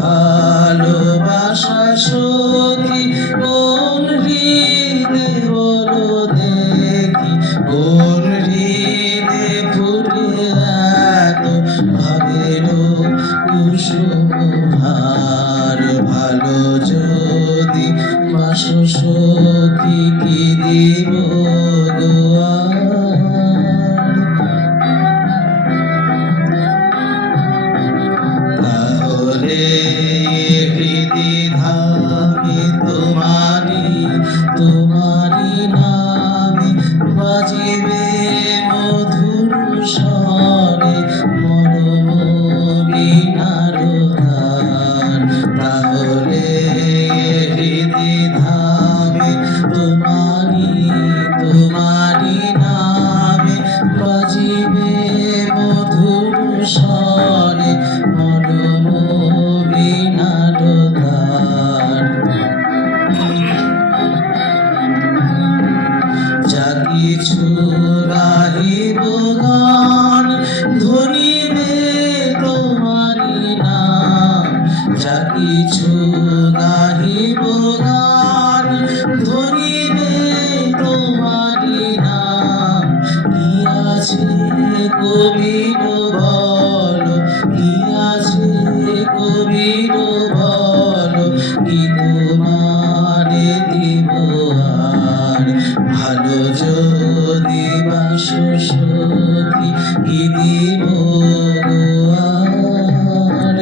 ভালোবাসা সখী কোন হৃদে বলো দেখি, কোন হৃদে ফুটে এত ভাবের কুসুমহার। ভালো যদি বাসো সখী কি দিব গো আর। তাহলে হৃদি ধামে তোমারি নামে বাজিবে মধুর স্বরে মরম বীণার তার। তাহলে হৃদি ধামে তোমারি নামে বাজিবে মধুর স্বরে মরম বীণার তার। যা কিছু গাহিব গান ধরিবে তোমারি নাম, যা কিছু গাহিব গান ধরিবে তোমারি নাম। কি আছে কবির বলো, কি আছে কবির বলো, কি তোমারে দিব আর। ভালো যদি বাসো সখী কি দিব গো আর।